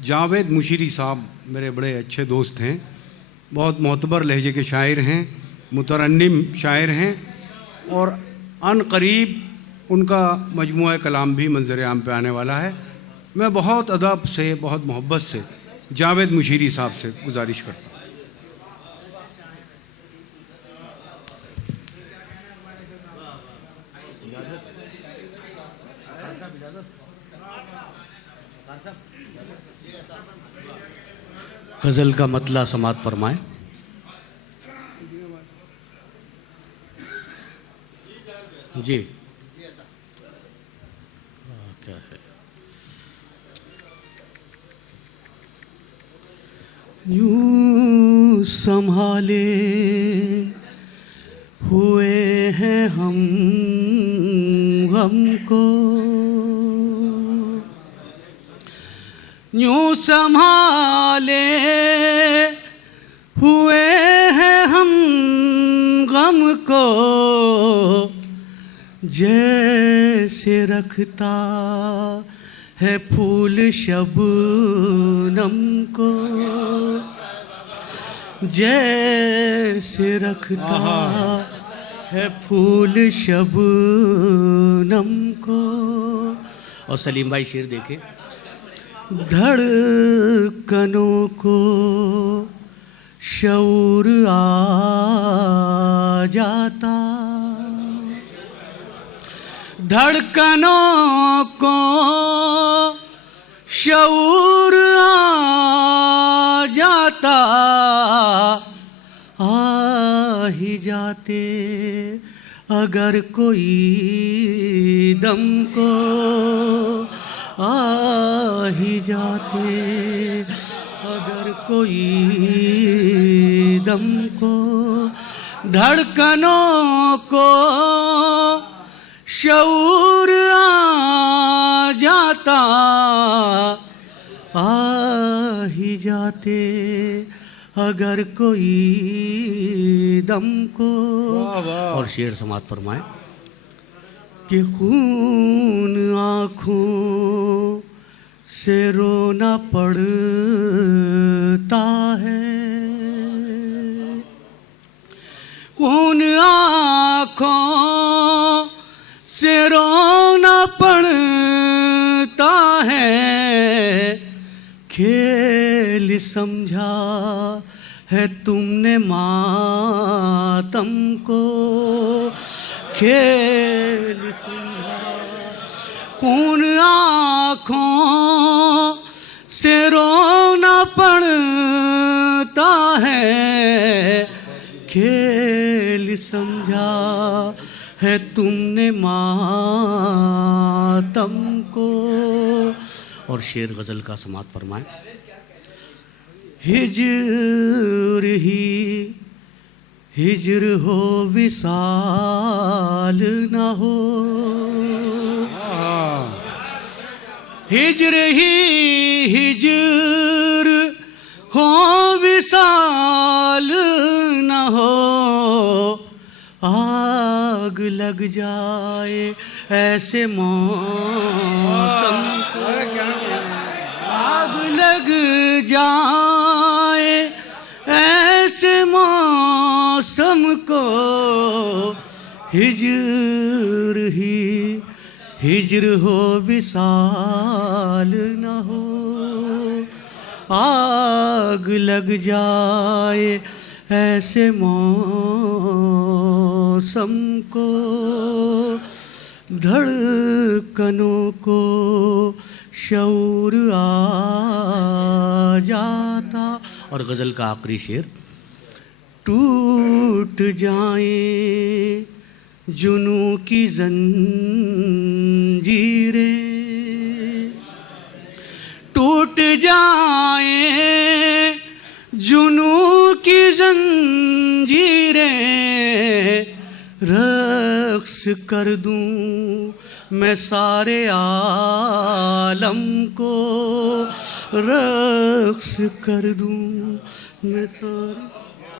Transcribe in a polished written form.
जावेद मुशीरी साहब मेरे बड़े अच्छे दोस्त हैं, बहुत मोतबर लहजे के शायर हैं, मुतरन्निम शायर हैं और अनकरीब उनका मजमूआ कलाम भी मंजर आम पे आने वाला है। मैं बहुत अदब से, बहुत मोहब्बत से जावेद मुशीरी साहब से गुजारिश करता हूँ। गज़ल का मतला समात फरमाएं। जी क्या है? यूं संभाले हुए हैं हम गम को, यूं संभाले हुए हैं हम गम को, जैसे रखता है फूल शबनम को, जैसे रखता है फूल शबनम को। और सलीम भाई शेर देखें। धड़कनों को शऊर आ जाता, धड़कनों को शऊर आ जाता, आ ही जाते अगर कोई दम को, आ ही जाते अगर कोई दम को। धड़कनों को शऊर आ जाता, आ ही जाते अगर कोई दम को। और शेर समात फरमाए कि खून आँखों से रोना पड़ता है, खून आँखों से रोना पड़ता है, खेल समझा है तुमने मातम को, खेल समझा। खून आँखों से रोना पड़ता है, खेल समझा है तुमने मातम को। और शेर गज़ल का समात फरमाएं। हिज्र ही हिज्र हो विसाल न हो, हिज्र ही हिज्र हो विसाल न हो, आग लग जाए ऐसे मौसम को, आग लग जाए ऐसे मौसम को, हिज्र ही हिज्र हो विसाल न हो, आग लग जाए ऐसे मौसम को। धड़कनों को शऊर आ जाता। और गज़ल का आखिरी शेर। टूट जाए जुनू की जंजीरें, टूट जाए जुनू की जंजीरें, रक्स कर दूं मैं सारे आलम को, रक्स कर दूं मैं सारे